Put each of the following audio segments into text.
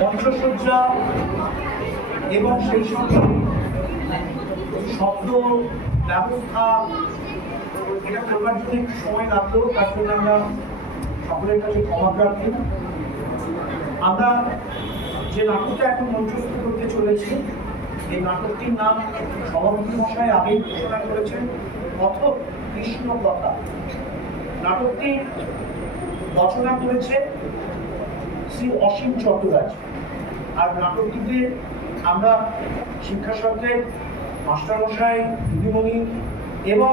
মঞ্চসজ্জা এবং সেই সঙ্গে শব্দ ব্যবস্থা এটা করবার জন্য একটু সময় লাগলো, তার জন্য আমরা সকলের কাছে ক্ষমা প্রার্থী। আমরা যে নাটকটা এখন মঞ্চস্থ করতে চলেছি, এই নাটকটির নাম সভাপতি মশাই আগেই ঘোষণা করেছেন, কথক কৃষ্ণ কথা। নাটকটি রচনা করেছে শ্রী অসীম চট্টোপাধ্যায়। আর নাটকটিতে আমরা শিক্ষাসত্ত্বের মাস্টারমশাই, দিদিমণি এবং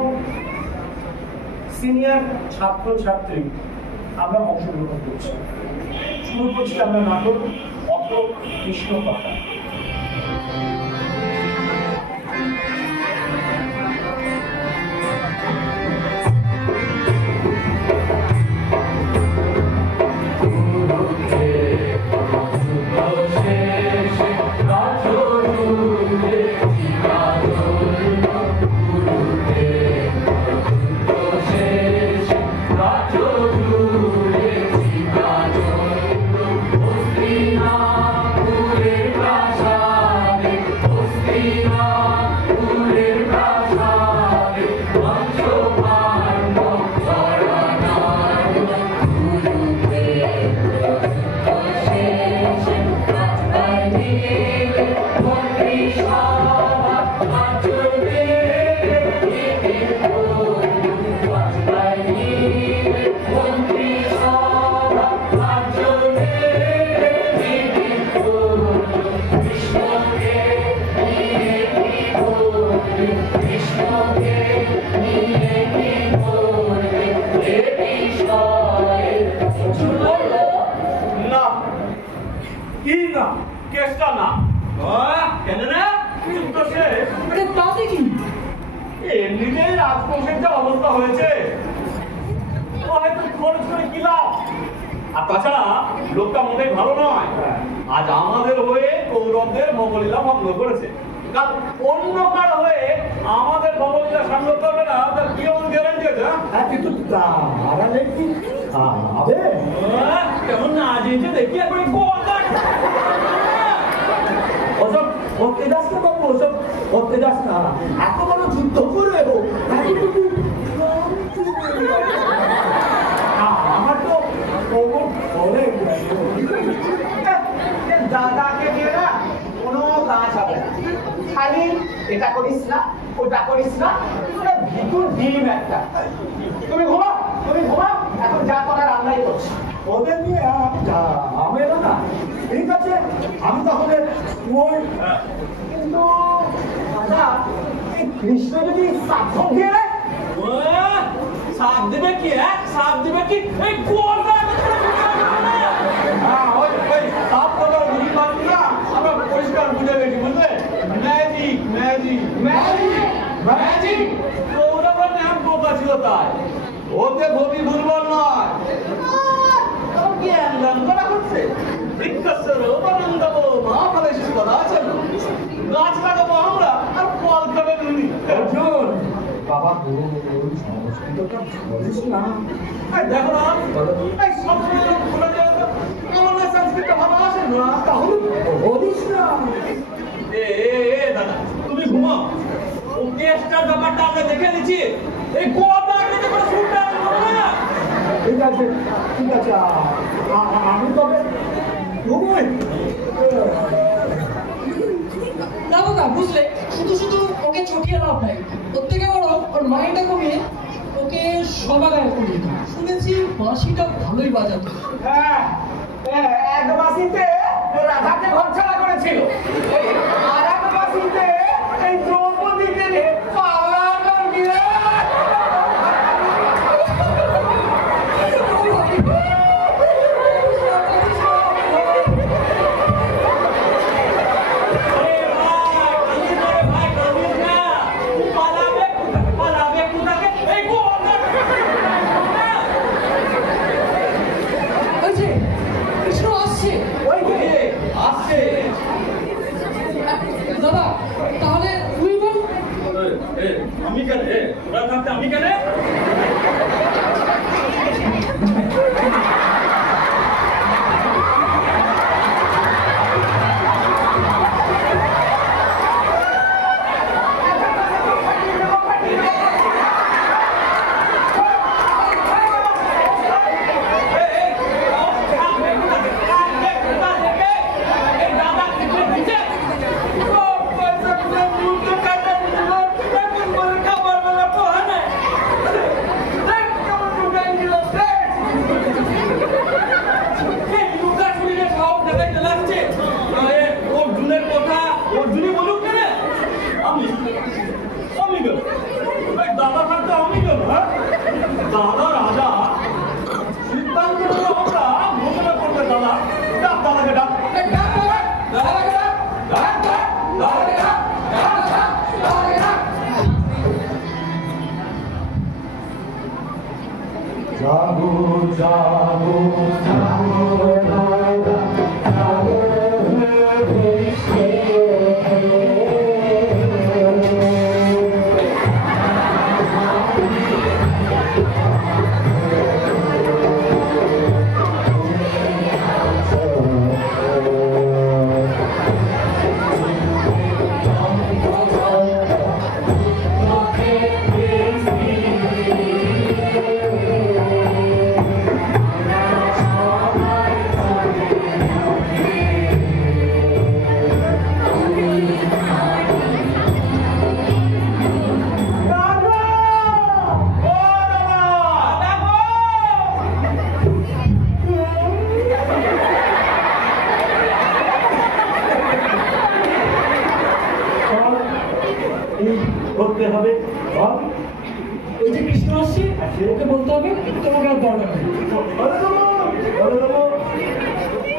সিনিয়র ছাত্রছাত্রী আমরা অংশগ্রহণ করছি। শুরু করছি আমরা নাটক কথক কৃষ্ণ কথা। লোকটা মোটেই ভালো নয়। আজ আমাদের হয়ে কৌরবদের ভবলীলা ভঙ্গ করেছে, কাল অন্য কার হয়ে আমাদের ভবলীলা সাঙ্গ করবে না, তার কি গ্যারান্টি আছে? কিন্তু তারা দেখি কেমন না যেতে দেখি একবার ওসব করতে যাস না বাবু, ওসব করতে যাস না। এত বড় যুদ্ধ করে আমার তো দাদাকে দিয়ে না কোনো কাজ হবে না, খালি এটা করিস না ওটা করিস না, ভিতর ডিম একটা। তুমি ঘুমাও, তুমি ঘুমাও, এখন যা করার আমরাই করছি। ওদের নিয়ে ঝামেলা না, ঠিক আছে? আমি তাহলে কিন্তু দাদা, এই কৃষ্ণ যদি সাবধান দিয়ে নেয়, সাপ দিবে কি? সাপ দিবে কি? এই আমরা পরিষ্কার বুঝে গেছি, বুঝলে? ম্যাজিক ম্যাজিক ম্যাজিক ম্যাজিক ওরা নাম বোকা ছিল, তাই ওতে ভবি দুর্বল নয়। জ্ঞান দান করা হচ্ছে, বৃক্ষস্বর উপনন্দব মহাফলে শিশু কথা আছে, গাছ লাগাবো আমরা আর ফল খাবেন উনি। অর্জুন বাবা, সংস্কৃতটা বলিস না। দেখো না, এই সবসময় ভুলে যাও তো, আমার সংস্কৃত ভালো আসে না, তাহলে বলিস না। দাদা তুমি ঘুমাও, ও কেসটার ব্যাপারটা আমরা দেখে নিচ্ছি। এই কোয়াটা করে শুনতে হবে না। ঠিক আছে ঠিক আছে, আমি তবে ঘুমোই। না বাবা, বুঝলে, শুধু শুধু ওকে চটিয়ে লাভ নাই। ওর থেকে বড় ওর মাইন্ডটা কমিয়ে ওকে সবাগায় করিয়ে দিই। শুনেছি বাঁশিটা ভালোই বাজাতো। হ্যাঁ, এক বাঁশিতে রাধাকে ঘর ছাড়া করেছিল, আর এক বাঁশিতে এই দ্রৌপদীকে পালা করবে। দাদা তাহলে তুই বল। আমি কেন? ওরা থাকতে আমি কেন? দাদা রাজা সিদ্ধান্ত নিল আমরা ঘোষণা করবে দাদা। ডাক দাদাকে ডাক। জাগো জাগো জাগো জাগো করতে হবে। ওই যে কৃষ্ণ আসছে ওকে বলতে হবে তোমাকে আর দরকার নেই।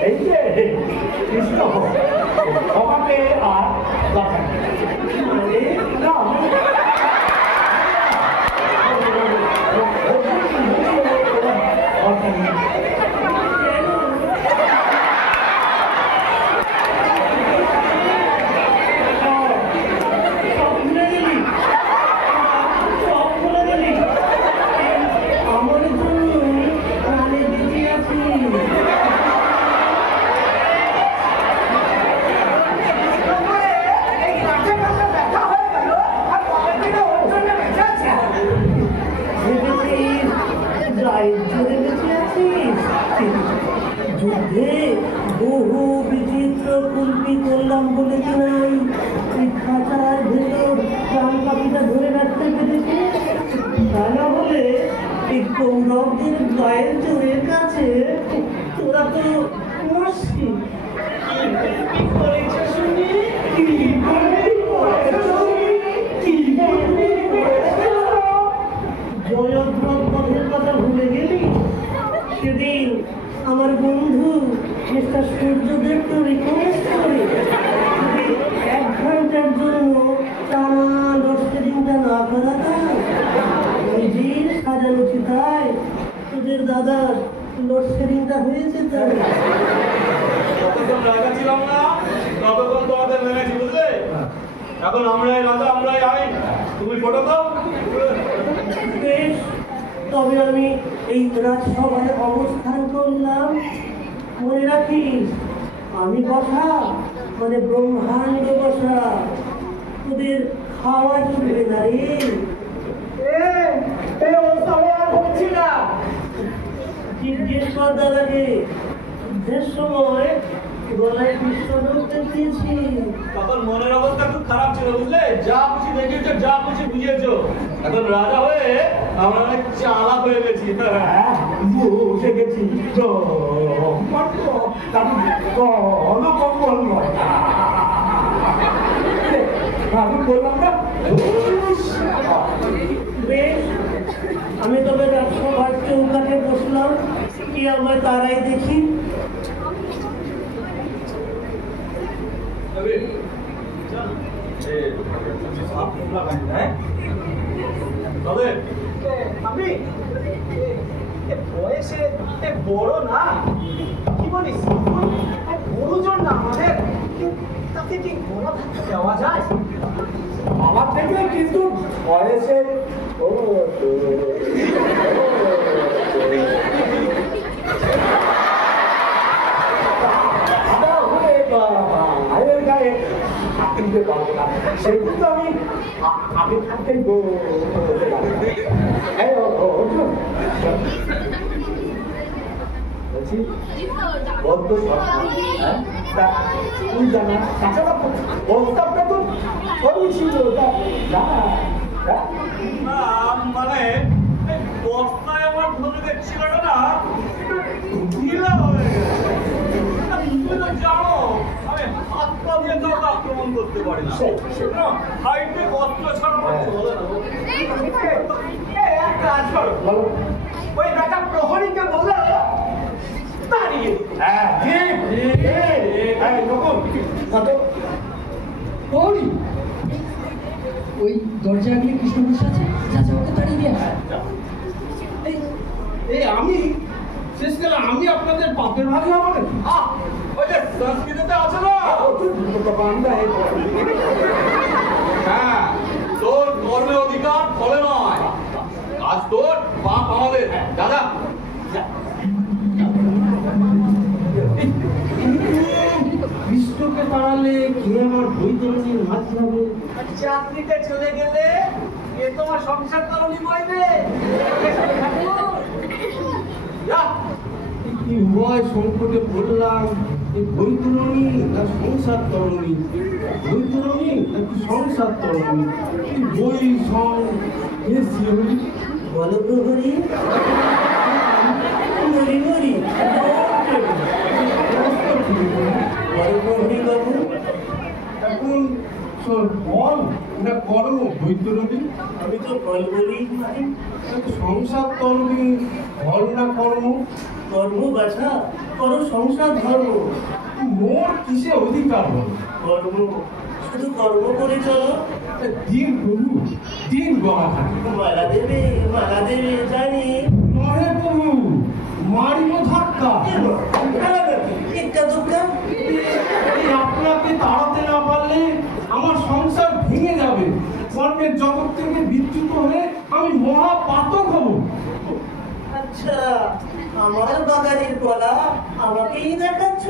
এই যে কৃষ্ণ আমাকে আর দরকার নেই। যুদ্ধে বহু বিচিত্র কুলপি করলাম বলে কি নাই এই খাঁচার ভেতর প্রাণ পাখিটা ধরে রাখতে পেরেছে। তা না হলে এই কৌরবদের গায়ের জোরের কাছে তোরা তো মরছি। জয়দ্রথ পথের কথা ভুলে গেলি? সেদিন আমার বন্ধু মিস্টার সূর্যদেবকে রিকোয়েস্ট করে যদি 1 ঘন্টার জন্য টানা লোডশেডিংটা না করাতাম, নিজের সাজানো চিতায় তোদের দাদার লোডশেডিংটা হয়ে যেত। যতক্ষণ রাজা ছিলাম না ততক্ষণ তোমাদের মেনেছি, বুঝলে? এখন আমরাই রাজা, আমরাই আইন। তুমি ফটো দাও। বেশ, তবে আমি এই রাজসভায় অবস্থান করলাম। মনে রাখিস, আমি বসা মানে ব্রহ্মাণ্ড বসা, তোদের খাওয়া চলবে না রে। হচ্ছি না। জিজ্ঞেস কর দাদাকে, যুদ্ধের সময় গলায় বিস্ফোরক দেখিয়েছি। তখন মনের অবস্থা খুব খারাপ ছিল, বুঝলে? যা খুশি দেখিয়েছো, যা খুশি বুঝিয়েছো। এখন রাজা হয়ে আমরা অনেক চালাক হয়ে গেছি। বুঝে গেছি আমি বললাম না। বেশ, আমি তবে রাজসভার চৌকাঠে বসলাম, কি আমার তারাই দেখি। আমি বয়সে বড় না, কি বলিস? গুরুজন না আমাদের, তাকে কি গোড়া থাকতে দেওয়া যায়? আমার থেকে কিন্তু বয়সে ভাইয়ের গায়ে কিনতে পারবো না, সেই কিন্তু আমি আগে থাকতেই বলছি বদ্ধ তুই জানা তাছাড়া প্রস্তাবটা তো করেছিল মানে বস্তায় আমার ধরে দেখছিল না, ঢিলা হয়ে গেছে। তুমি তো জানো আমি হাত পা দিয়ে কাউকে আক্রমণ করতে পারি না। হাইটে অস্ত্র ছাড়া আমার চলে না। এক কাজ করো, প্রহরীকে বললে দাঁড়িয়ে হ্যাঁ ঠিক প্রহরী ওই দরজা আগলে কৃষ্ণ বসে আছে, যা যা ওকে তাড়িয়ে দিয়ে আয়। এই আমি শেষকালে আমি আপনাদের পাপের ভাগী হবো নাকি? ওই যে সংস্কৃতিতে আছে না, হ্যাঁ, তোর কর্মের অধিকার ফলে নয়, আজ তোর পাপ আমাদের। দাদা বিষ্ণুকে তাড়ালে কে আমার বৈতরণীর মাছ হবে? চাকরিতে চলে গেলে এ তোমার সংসার তরণী বইবে। কি উভয় সংকটে পড়লাম, এই বৈতরণী না সংসার তরণী, বৈতরণী নাকি সংসার তরণী, বই সং বলো প্রহরী মরি মরি বাবু এখন বল না কর্ম বৈতরণী? আমি তো ফল বলি, সংসার তরণী ফল না কর্ম? কর্ম বাছা করো, সংসার ধর্ম, মোর কিসে অধিকার হল? কর্ম শুধু কর্ম করে চলো। দিন প্রভু দিন গড়া থাকে, মালা দেবে জানি নহে প্রভু মারিব ধাক্কা। একটা দুঃখা আপনাকে তাড়াতে না পারলে আমার সংসার ভেঙে যাবে, কর্মের জগৎ থেকে বিচ্যুত হয়ে আমি মহাপাতক হব। আচ্ছা, আমার বাগানের কলা আমাকেই দেখাচ্ছ?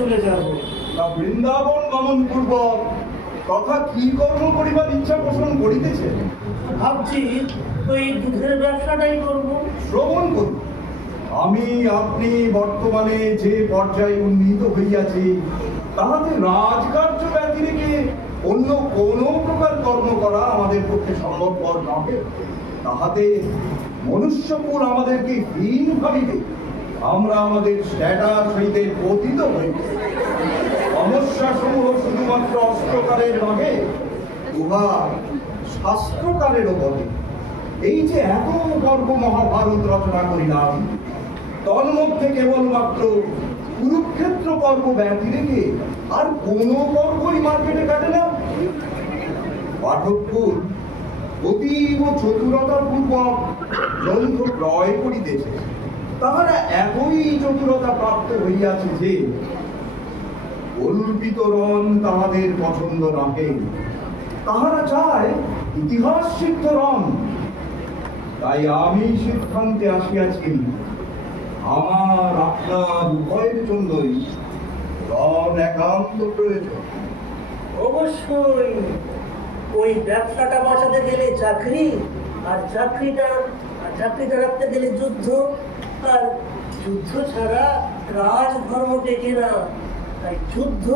চলে যাব। বৃন্দাবন গমন পূর্বক তথা কি কর্ম করিবার ইচ্ছা পোষণ করিতেছে? ভাবছি ওই দুধের ব্যবসাটাই করব। শ্রবণ করুন, আমি আপনি বর্তমানে যে পর্যায়ে উন্নীত হইয়াছি তাহাতে রাজকার্য ব্যতি রেখে অন্য কোন প্রকার কর্ম করা আমাদের পক্ষে সম্ভবপর নহে। তাহাতে মনুষ্যকুল আমাদেরকে হীন ভাবিবে, আমরা আমাদের স্ট্যাটাস হইতে পতিত হইব। সমস্যা সমূহ শুধুমাত্র অস্ত্রকারের নহে, উহা শাস্ত্রকারেরও বটে। এই যে এত পর্ব মহাভারত রচনা করিলাম, তন্মধ্যে কেবলমাত্র কুরুক্ষেত্র পর্ব ব্যতি রেখে আর কোন পর্বই মার্কেটে কাটে না। পাঠককুল অতীব চতুরতাপূর্বক গ্রন্থ ক্রয় করিতেছে। তাহারা এতই চতুরতা প্রাপ্ত হইয়াছে যে কল্পিত রণ তাহাদের পছন্দ নহে, তাহারা চায় ইতিহাস সিদ্ধ রণ। তাই আমি সিদ্ধান্তে আসিয়াছি, আমার আপনার উভয়ের জন্যই রণ একান্ত প্রয়োজন। অবশ্যই ওই ব্যবসাটা বাঁচাতে গেলে চাকরি, আর চাকরিটা রাখতে গেলে যুদ্ধ, আর যুদ্ধ ছাড়া রাজধর্ম টেকে না। তাই যুদ্ধ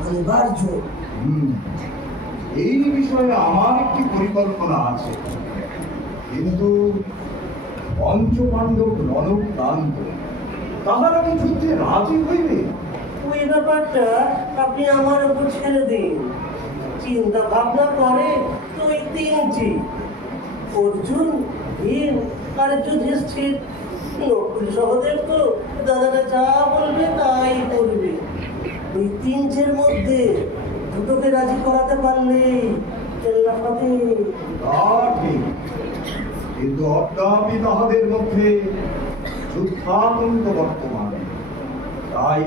অনিবার্য। এই বিষয়ে আমার একটি পরিকল্পনা আছে, কিন্তু পঞ্চপাণ্ডব রণক্রান্ত, তাহারা কি যুদ্ধে রাজি হইবে? ওই ব্যাপারটা আপনি আমার উপর ছেড়ে দিন। চিন্তা ভাবনা করে তো ওই তিনটি অর্জুন, ভীম আর যুধিষ্ঠির। নকুল সহদেব তো দাদারা যা বলবে তাই করবে। ওই তিনটের মধ্যে দুটোকে রাজি করাতে পারলে কিন্তু অদ্যাপি তাহাদের মধ্যে যুদ্ধাতঙ্ক বর্তমান, তাই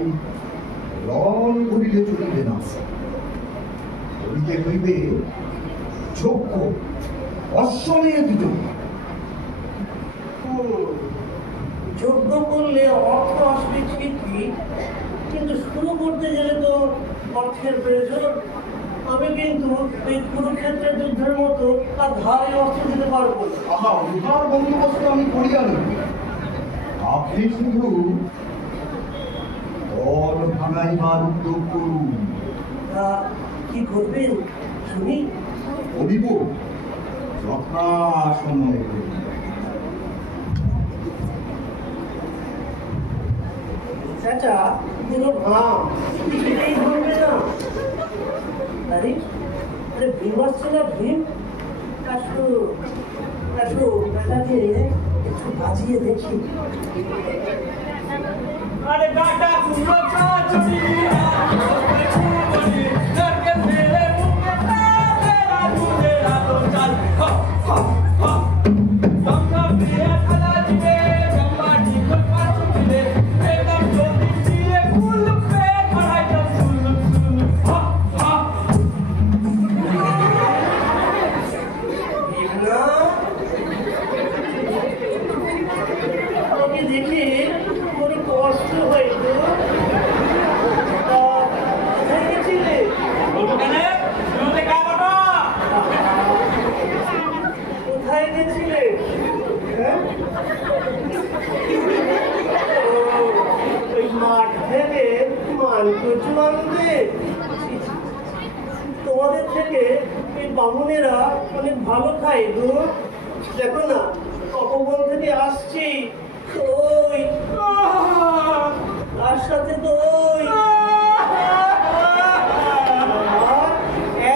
রণ করিলে চলিবে না। করিতে হইবে যোগ্য অশ্বমেধ যোগ্য। যোগ্য করলে অর্থ আসবে ঠিকই, কিন্তু শুরু করতে গেলে তো অর্থের প্রয়োজন। আমি কিন্তু এই কুরুক্ষেত্রের যুদ্ধের মতো আর ধারে অস্ত্র দিতে পারবো না। উহার বন্দোবস্ত আমি করিয়া নেব। আপনি শুধু দল ভাঙাইবার উদ্যোগ করুন। তা কি করবেন শুনি? করিব যথা সময় করিব। চাচা পুরো ভাম কিছুতেই ধরবে না। আরে আরে ভীম আসছে না? ভীম আসো আসো, বেটাকে একটু বাজিয়ে দেখি। আরে ডাটা কুমড়ো চচ্চড়ি কুমড়ি নারকেল তেলে মুখে তাতে রাজুতে রাতো চাল হা হা হা দমদম দিয়ে খালা দিবে জম্বাটি কল পাঁচু দিলে একদম জলদি দিয়ে ফুল পে খড়াই তো ফুল ফুল হা হা আমাকে দেখে কোনো কষ্ট হয়তো। কোথায় গেছিলে? ওখানে তুই কা বাবা কোথায় গেছিলে? হ্যাঁ? ওই মাঠ থেকে মানকচু আনতে। তোমাদের থেকে এই বামুনেরা অনেক ভালো খায় গো। দেখো না, অপবন থেকে আসছি। ওই তার সাথে তো ওই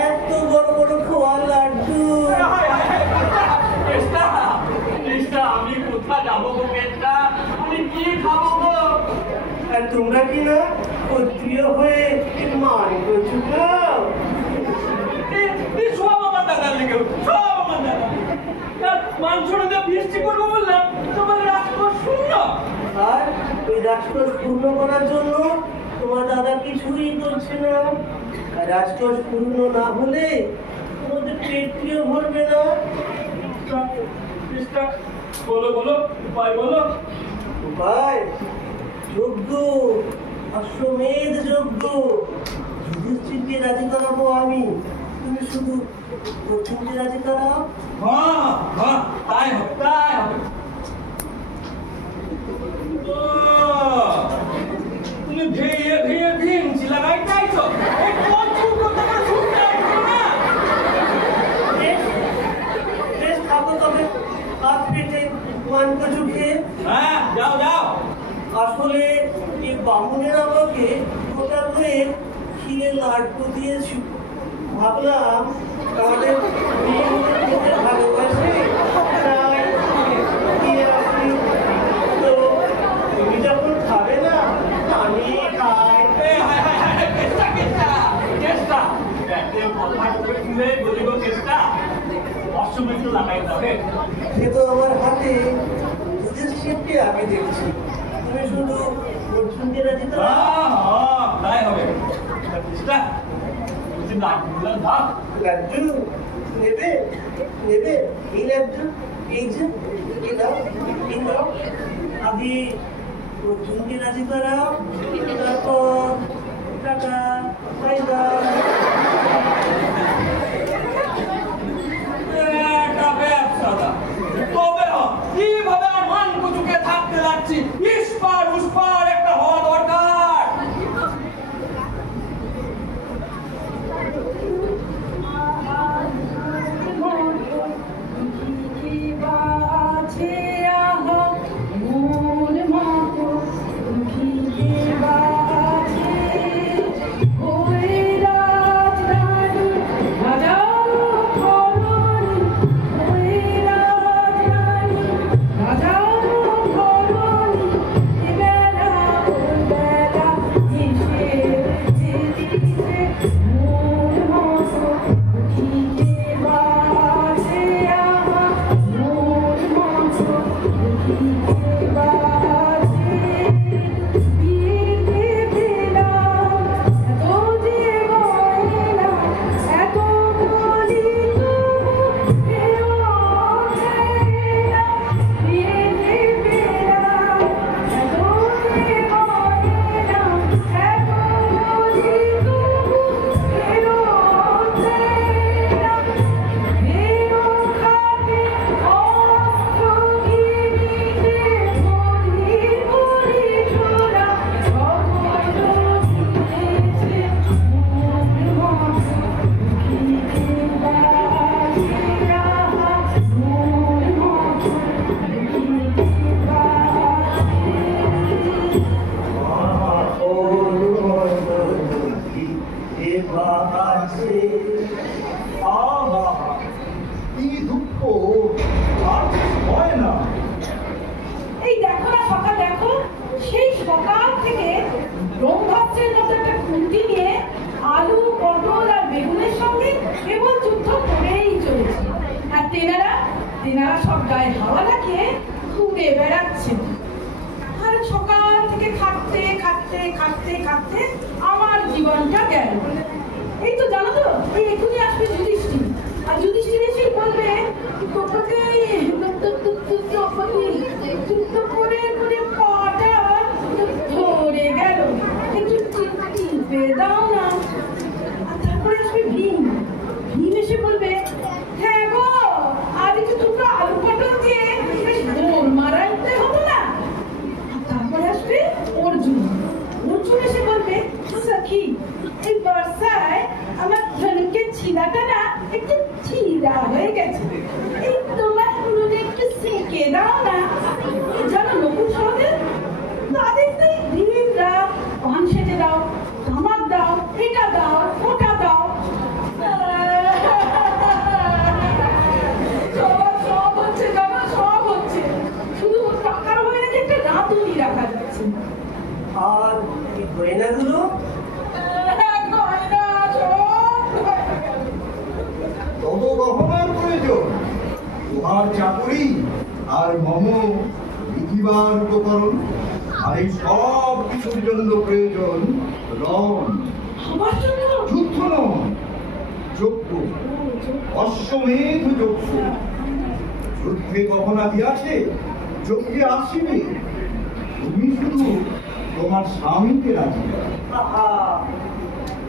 এত বড় বড় খোয়া লাড্ডু। আমি কোথায় যাবো গো পেটটা? আমি কি খাবো গো? আর তোমরা কি না ক্ষত্রিয় হয়ে মানকচু খাও? সব আমার দাদার লেগে, সব আমার দাদা। মাংসটা দিয়ে বৃষ্টি করবো বললাম, তোমার রাজকোষ শূন্য। আর ওই রাজকোষ পূর্ণ করার জন্য তোমার দাদা কিছুই করছে না। আর রাজকোষ পূর্ণ না হলে তোমাদের পেটটিও ভরবে না। বলো বলো, উপায় বলো। উপায়? যজ্ঞ, অশ্বমেধ যজ্ঞ। যুধিষ্ঠিরকে রাজি করাবো আমি, তুমি শুধু অর্জুনকে রাজি করাও। হ্যাঁ হ্যাঁ, তাই হবে তাই হবে। তুমি ভেয়ে ভেয়ে ভিমছি লাগাই চাইছো, এই কচু কথা শুনতে আসছো না। বেশ থাকো তবে হাত পেটে মানকচু খেয়ে। হ্যাঁ যাও যাও। আসলে এই বামুনের আমাকে ওটার হয়ে ক্ষীরের লাড্ডু দিয়েছি। ভাবলাম আমাদের মেয়েদের খেতে ভালোবাসে, তাই দিয়ে আসি। তো তুমি যখন খাবে না, আমি খাই। সে তো আমার হাতে যুধিষ্ঠিরকে আমি দেখছি। তুমি শুধু অর্জুনকে রাজি করো। তাই হবে। লাড্ডু নেবে নেবে? এই লাড্ডু, এই যে এই দাও, এই দাও। আগে অর্জুনকে রাজি করাও, তারপর টাকা বাই বাই। কিভাবে আর মান কুচুকে থাকতে লাগছি? ইস্পার উস্পার একটা হওয়া দরকার। আসে। আহা, কি দুঃখ, আর হয় না। এই দেখো না সকাল, দেখো সেই সকাল থেকে ব্রহ্মাস্ত্রের মতো একটা খুন্তি নিয়ে আলু, পটল আর বেগুনের সঙ্গে কেবল যুদ্ধ করেই চলেছে। আর তেনারা সব গায়ে হাওয়া লাগিয়ে ঘুরে বেড়াচ্ছেন। আর সকাল থেকে খাটতে খাটতে খাটতে খাটতে আমার জীবনটা গেল। এই তো জানো তো, এই এখনই আসবে যুধিষ্ঠির, আর যুধিষ্ঠির এসে বলবে দ্রৌপদী যুদ্ধ করে করে পাটা ধরে গেল, একটু টিপে দাও না। আর তারপরে আসবে ভীম এসে বলবে হ্যাঁ গো, আর একটু টুকরো আলু পটল দিয়ে বেশ দৌড় মারাইতে হতো না। আর তারপরে আসবে অর্জুন এসে বলবে সখী, এই বর্ষায় আমার ধনুকের ছিলাটা না একটু ছিঁড়া হয়ে গেছে, এই তোমার উনুনে একটু সেঁকে দাও না। জানো নকুল সহদেব, তাদের তো দিন রাত পান সেজে দাও, তামাক দাও, এটা দাও, ওটা দাও, সব হচ্ছে জানো, সব হচ্ছে, শুধু টাকার হয়ে যে একটা রাঁধুনি রাখা যাচ্ছে। আর এই গয়নাগুলো তত গহনার প্রয়োজন, উহার চাকরি আর মম লিখিবার উপকরণ, আর এই সব কিছুর জন্য প্রয়োজন রণ, আমার জন্য যুদ্ধ নয়, যজ্ঞ, অশ্বমেধ যজ্ঞ। যুদ্ধে গহনা দিয়াছে, যজ্ঞে আসিবে। তুমি শুধু তোমার স্বামীকে রাজি করো। আহা,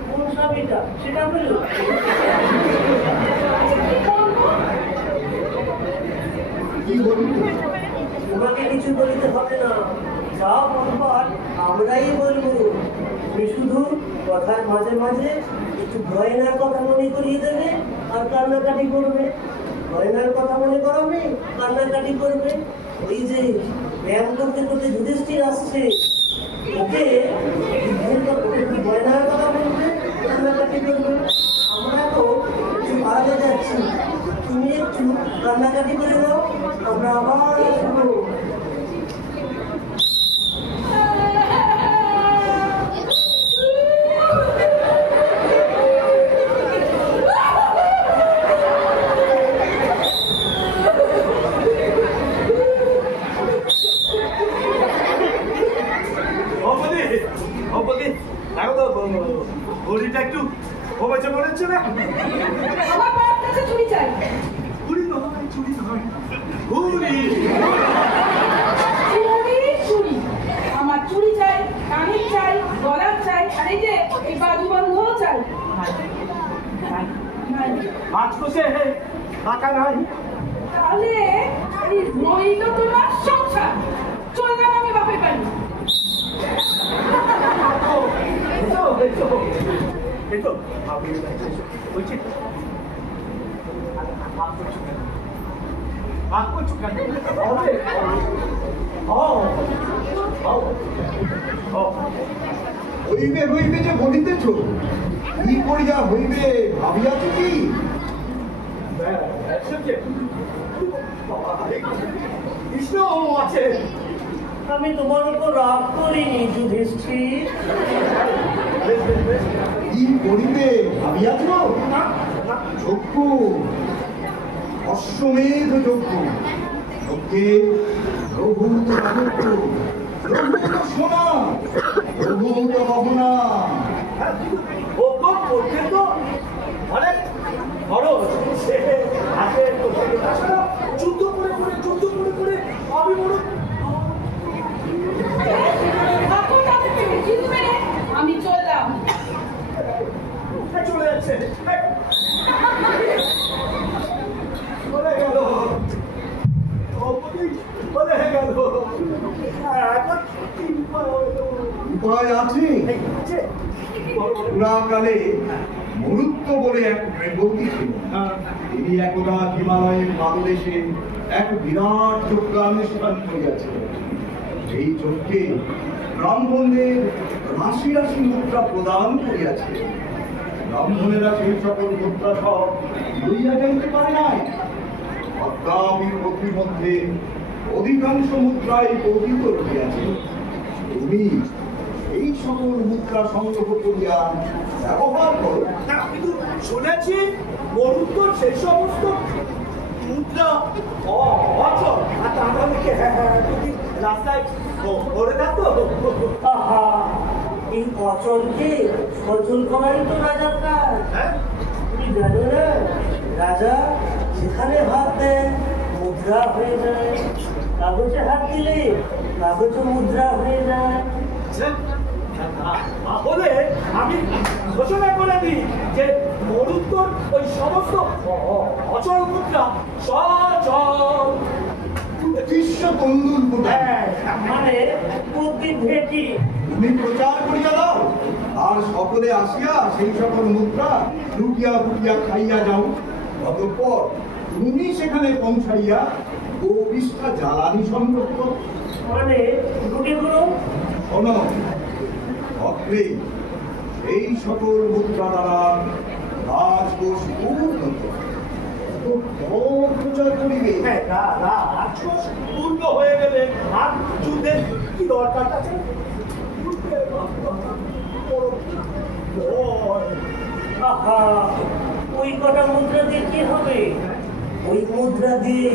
কোন স্বামীটা সেটা বলো। কি বলবে? তোমাকে কিছু বলতে হবে না, যা বলবার আমরাই বলবো। তুমি শুধু কথার মাঝে মাঝে একটু গয়নার কথা মনে করিয়ে দেবে আর কান্নাকাটি করবে। গয়নার কথা মনে করাবে, কান্নাকাটি করবে। ওই যে ব্যায়াম করতে করতে যুধিষ্ঠির আসছে, ওকে গয়নার কথা বলবে, কান্নাকাটি করবে। আমরা তো একটু বাইরে যাচ্ছি, তুমি একটু কান্নাকাটি করে দাও, আমরা আবার আসবো। ঘড়িটা একটু হয়েছে মনে হচ্ছে না? আমার বাবার কাছে চুরি চাই। ঘুড়ি নয়, চুরি নয়, ঘুড়ি। চুরি আমার চুরি চাই, কানের চাই, গলার চাই, আর এই যে এই বাজুবন্ধও চাই। মাছ কষে টাকা নাই। তাহলে এই রইল তোমার সংসার, চললাম আমি বাপের বাড়ি। হইবে হইবে যে বলিতেছ, কি করিয়া হইবে ভাবিয়াছ কি? কৃষ্ণ আছে, আমি তোমার উপর রাগ করিনি যুধিষ্ঠির। কি করিবে ভাবিয়াছ? যজ্ঞ, অশ্বমেধ যজ্ঞ। যজ্ঞে প্রভূত রাজত্ব, প্রভূত সোনা, প্রভূত গহনা। ওপর পর্যন্ত অনেক খরচ। যুদ্ধ করে করে আমি বড় এখন তাদের থেকে জিতবে রে, আমি চললাম। চলে যাচ্ছে, বলে গেল, বলে গেল। এখন উপায় আছে? পুরাকালে মরুত্ব বলে এক নৃপতি ছিল। তিনি একদা হিমালয়ের পাদদেশে এক বিরাট যজ্ঞানুষ্ঠান করিয়াছিলেন। এই যজ্ঞে ব্রাহ্মণদের রাশি রাশি মুদ্রা প্রদান করিয়াছিলেন। ব্রাহ্মণেরা সেই সকল মুদ্রা সব লইয়া যাইতে পারে নাই। অদ্যাপির মধ্যে অধিকাংশ মুদ্রাই পবিত্র রহিয়াছে। তুমি এই সকল মুদ্রা সংগ্রহ করিয়া ব্যবহার করো। কিন্তু শুনেছি মরুত্তর সেই সমস্ত মুদ্রা অচল, আর তাহলে রাস্তায় পড়ে না তো? আহা, এই অচলকে সচল করাই তো রাজার কাজ। তুমি জানো না, রাজা যেখানে হাত দেন মুদ্রা হয়ে যায়, কাগজে হাত দিলে কাগজ মুদ্রা হয়ে যায়। তাহলে আমি ঘোষণা করে দিই যে মরুত্তর ওই সমস্ত অচল মুদ্রা সচল। বিশ্ব তন্দুল মানে বুদ্ধি ভেটি। তুমি প্রচার করিয়া দাও, আর সকলে আসিয়া সেই সকল মুদ্রা লুটিয়া ফুটিয়া খাইয়া যাও। অতঃপর তুমি সেখানে পৌঁছাইয়া গোবিষ্ঠা জ্বালানি সংগ্রহ করো। মানে রুটি গুলো শোনো, অগ্রে এই সকল মুদ্রা দ্বারা রাজকোষ উন্নত প্রচার করিবে। রাজকোষ পূর্ণ হয়ে গেলে আর যুদ্ধের কি দরকার আছে? আহা, ওই কটা মুদ্রা দিয়ে কি হবে? ওই মুদ্রা দিয়ে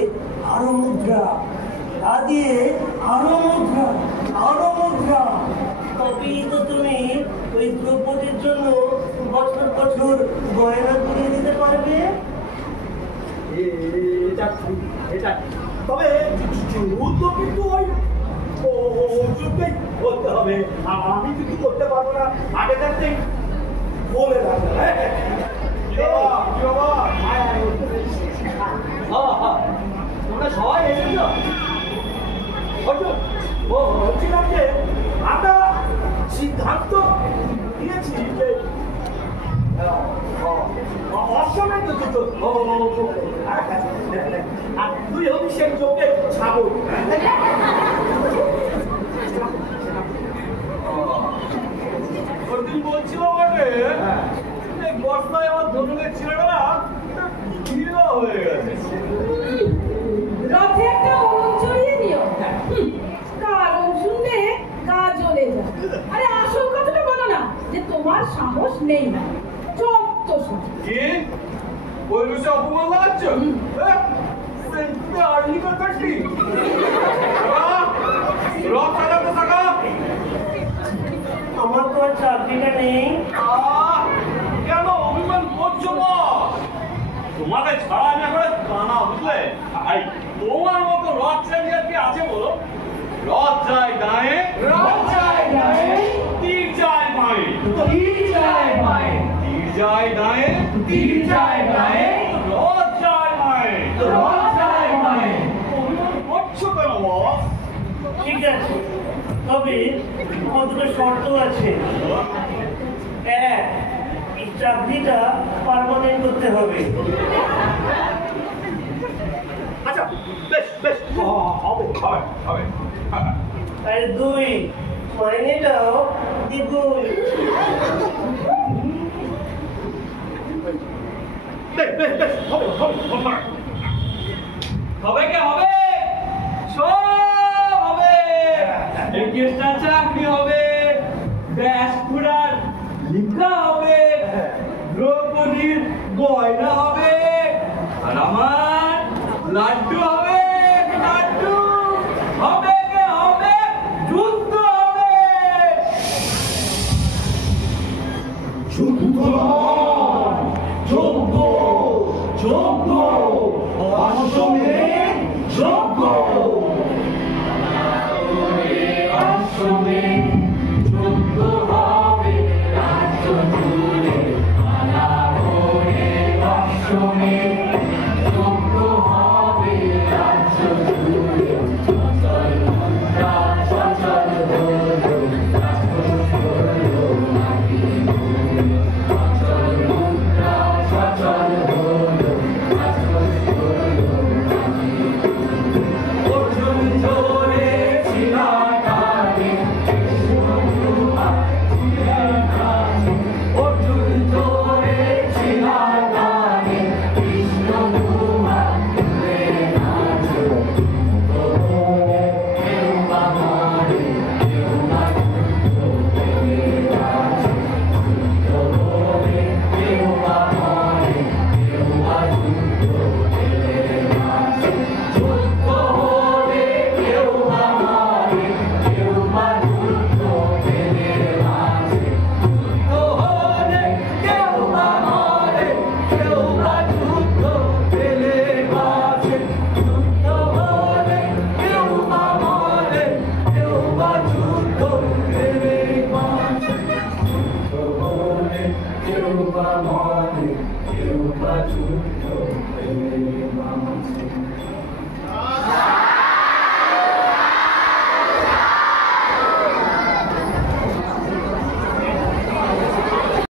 আরো মুদ্রা, তা দিয়ে আরো মুদ্রা, আরো মুদ্রা। তবেই তো তুমি ওই দ্রৌপদীর জন্য বছর বছর গয়না করে দিতে পারবে। তবে যুদ্ধ কিন্তু ওই যুদ্ধেই করতে হবে, আমি কিন্তু করতে পারবো না। আগে থাকতেই বলে রাখবো। তোমরা সবাই এসেছ? বলছিলাম যে আমরা সিদ্ধান্ত নিয়েছি যে অশ্বমেধ যুদ্ধ, আর তুই হবি সেই যজ্ঞের ছাগল। ওদিন বলছিল বটে বর্ষায় আমার ধনুকের ছেলেটা ঘৃণা হয়ে গেছে। রথে একটা মন চড়িয়ে দিও, কারণ শুনলে গা জ্বলে যায়। আরে আসল কথাটা বলো না যে তোমার সাহস নেই না, চত্ব কি ওই বিষয়ে অপমান লাগাচ্ছ? সেন্টুতে আর্লিকার কাটলি রথ চালাতে থাকা। আমার তো আর চাকরিটা নেই। কেন অভিমান করছো? তোমাকে ছাড়া আমি এখন কানা, বুঝলে? তোমার মতো রথ চালিয়ে কি আছে বলো? রথ যায় গায়ে, রথ যায় গায়ে, তীর যায় মায়ে, তীর যায় মায়ে, তীর যায় গায়ে, তীর যায় গায়ে, রথ যায় মায়ে, রথ যায় মায়ে। অভিমান করছো কেন বস? ঠিক আছে, তবে কতটা শর্ত আছে। এক, এই চাকরিটা পার্মানেন্ট করতে হবে। আচ্ছা বেশ বেশ, হবে হবে হবে। আর দুই, মাইনেটাও দ্বিগুণ। বেশ বেশ বেশ, হবে হবে হবে। হবে কে হবে? সব হবে। এই কেসটা চাকরি হবে, ব্যাসপুরার লিখা হবে, দ্রৌপদীর গয়না হবে, আর আমার লাড্ডু হবে। লাড্ডু হবে কে হবে? যুদ্ধ হবে। যুদ্ধ যোগ্য যোগ্য অশ্বমেধ যোগ্য। Thank you. কেউ বা মরে কেউ বা যুদ্ধ প্রেমের মাঝে